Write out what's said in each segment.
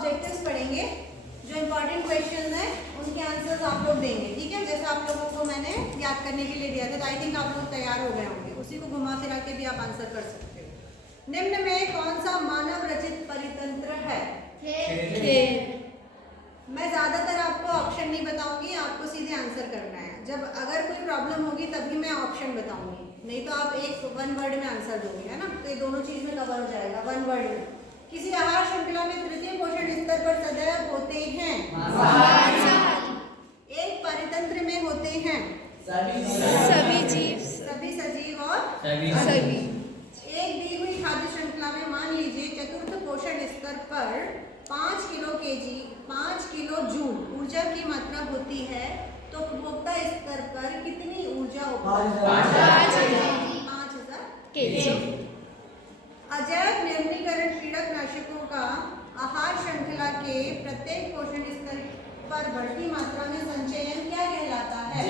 Objectives पढ़ेंगे, जो important question हैं उनके आंसर्स आप लोग देंगे, ठीक है। जैसे आप लोगों को मैंने याद करने के लिए दिया था, तो आई थिंक आप लोग तैयार हो गए होंगे, उसी को घुमा फिरा के भी आप आंसर कर सकते हो। निम्न में कौन सा मानव रचित परितंत्र है? खेल। मैं ज़्यादातर आपको ऑप्शन नहीं बताऊंगी, आपको सीधे आंसर करना है। जब अगर कोई प्रॉब्लम होगी तभी मैं ऑप्शन बताऊंगी, नहीं तो आप एक वन वर्ड में आंसर दोगे, है ना। तो ये दोनों चीज़ में कवर हो जाएगा वन वर्ड में। किसी आहार श्रृंखला में तृतीय पोषण स्तर पर सदैव होते हैं? एक परितंत्र में होते हैं सभी जीव, सभी सजीव और सभी। एक दी हुई खाद्य श्रृंखला में मान लीजिए चतुर्थ पोषण स्तर पर 5 किलो केजी 5 किलो जूल ऊर्जा की मात्रा होती है, तो उपभोक्ता स्तर पर कितनी ऊर्जा उपलब्ध? 5000 केजी। अजैव निर्मिकरण कीटनाशकों का आहार श्रृंखला के प्रत्येक पोषण स्तर पर बढ़ती मात्रा में संचयन क्या कहलाता है?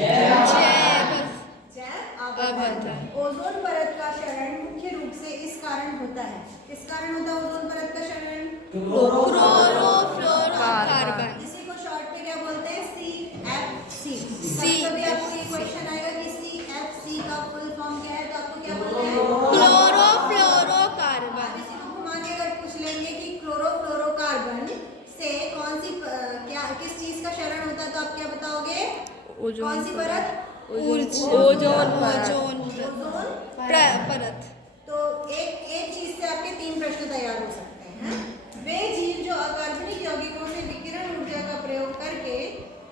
जैव आवर्धन। ओजोन परत का क्षरण मुख्य रूप से इस कारण होता है, किस कारण होता है ओजोन परत का क्षरण? क्लोरोफ्लोरोकार्बन। इसी को शॉर्ट में क्या बोलते हैं? CFC। कभी आपको ये क्वेश्चन आएगा कि CFC का फुल फॉर्म क्या है, तो आपको क्या बोलते हैं? क्लोरोफ्लोरोकार्बन। इसी को घुमा के अगर पूछ लेंगे कि क्लोरोफ्लोरोकार्बन से कौन सी क्या किस चीज का क्षरण होता है, तो आप क्या बताओगे? कौन सी परत? ओजोन परत। तो एक चीज से आपके 3 प्रश्न तैयार हो सकते हैं। वे जीव जो अकार्बनिक यौगिकों से विकिरण ऊर्जा का प्रयोग करके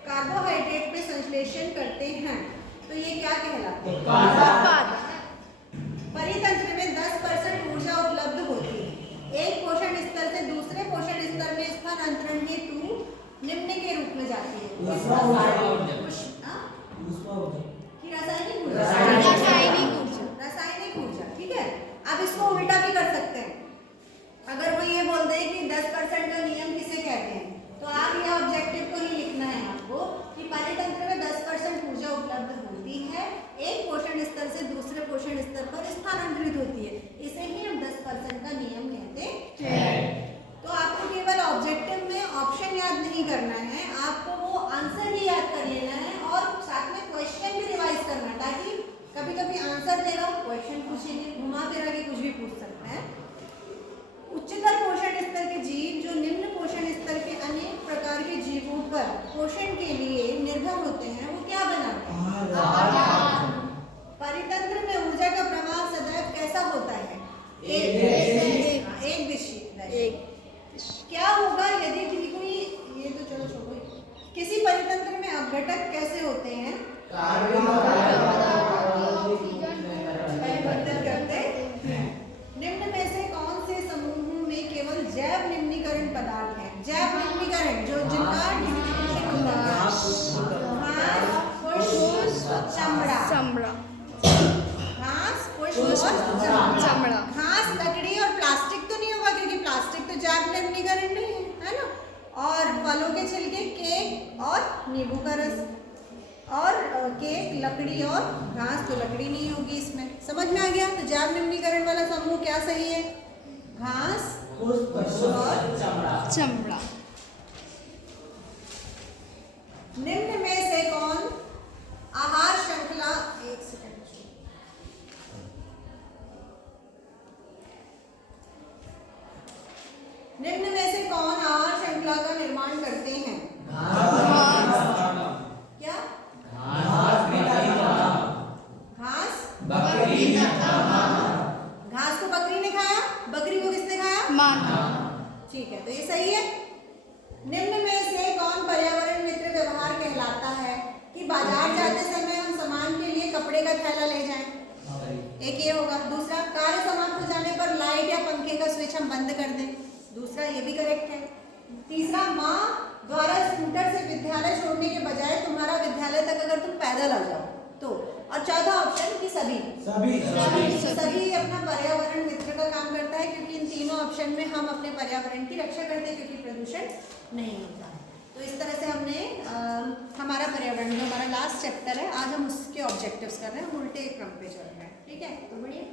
कार्बोहाइड्रेट में संश्लेषण करते हैं, तो ये क्या कहलाते हैं? परितंत्र में 10% ऊर्जा उपलब्ध होती है। एक पोषण स्तर से दूसरे पोषण स्तर में स्थानांतरण हेतु निम्न के रूप में जाती है। रासायनिक ऊर्जा, ठीक है। अब इसको उल्टा भी कर सकते हैं। अगर वो ये बोल दे कि 10% का नियम किसे कहते हैं, तो आप ये ऑब्जेक्टिव को ही लिखना है आपको कि परितंत्र में 10% ऊर्जा उपलब्ध होती है, एक पोषण स्तर से दूसरे पोषण स्तर पर स्थानांतरित होती है, इसे ही हम 10% का नियम कहते हैं। तो आपको केवल ऑब्जेक्टिव में ऑप्शन याद नहीं करना है, आपको वो आंसर ही याद कर लेना है और साथ में क्वेश्चन भी रिवाइज करना है, ताकि कभी कभी आंसर देगा क्वेश्चन पूछेंगे, घुमा फिरा के कुछ भी पूछ सकते हैं। उच्चतर पोषण स्तर के जीव जो निम्न पोषण स्तर के अनेक प्रकार के जीवों पर पोषण के लिए निर्भर होते हैं, वो क्या बनाते हैं? परितंत्र में ऊर्जा का प्रवाह सदैव कैसा होता है? एक दिशीय। क्या होगा यदि दी हुई, ये तो चलो छोड़ो, किसी परितंत्र में अपघटक कैसे होते हैं? परिवर्तन करते हैं। निम्न में से कौन से समूहों में केवल जैव निम्नीकरण पदार्थ है? जैव निम्नीकरण जो जिनका घास, पुष्प, चमड़ा। घास, पुष्प और चमड़ा। घास, लकड़ी और प्लास्टिक तो नहीं होगा, क्योंकि प्लास्टिक तो जैव निम्नीकरण नहीं है ना। और फलों के छिलके, केक और नींबू का रस। और केक, लकड़ी और घास, तो लकड़ी नहीं होगी इसमें। समझ में आ गया? तो जैव निम्नीकरण वाला समूह क्या सही है? घास, पुष्प और चमड़ा। निम्न में से कौन आहार श्रृंखला, एक सेकंड, निम्न में से कौन आहार श्रृंखला का निर्माण करते हैं? क्या? घास को बकरी ने खाया, बकरी को किसने खाया? ठीक है, तो ये सही है। निम्न में से कौन पर्यावरण मित्र व्यवहार कहलाता है? कि बाजार जाते समय हम सामान के लिए कपड़े का थैला ले जाएं, एक ये होगा। दूसरा, कार्य समाप्त हो जाने पर लाइट या पंखे का स्विच हम बंद कर दें, दूसरा ये भी करेक्ट है। तीसरा, माँ द्वारा स्कूटर से विद्यालय छोड़ने के बजाय तुम्हारा विद्यालय तक अगर तुम पैदल आ जाओ तो। और चौथा ऑप्शन कि सभी अपना पर्यावरण मित्र का काम करता है, क्योंकि इन तीनों ऑप्शन में हम अपने पर्यावरण की रक्षा करते हैं, क्योंकि प्रदूषण नहीं होता है। तो इस तरह से हमने हमारा पर्यावरण जो हमारा लास्ट चैप्टर है, आज हम उसके ऑब्जेक्टिव्स कर रहे हैं, हम उल्टे क्रम पे चल रहे हैं, ठीक है। तो बढ़िया।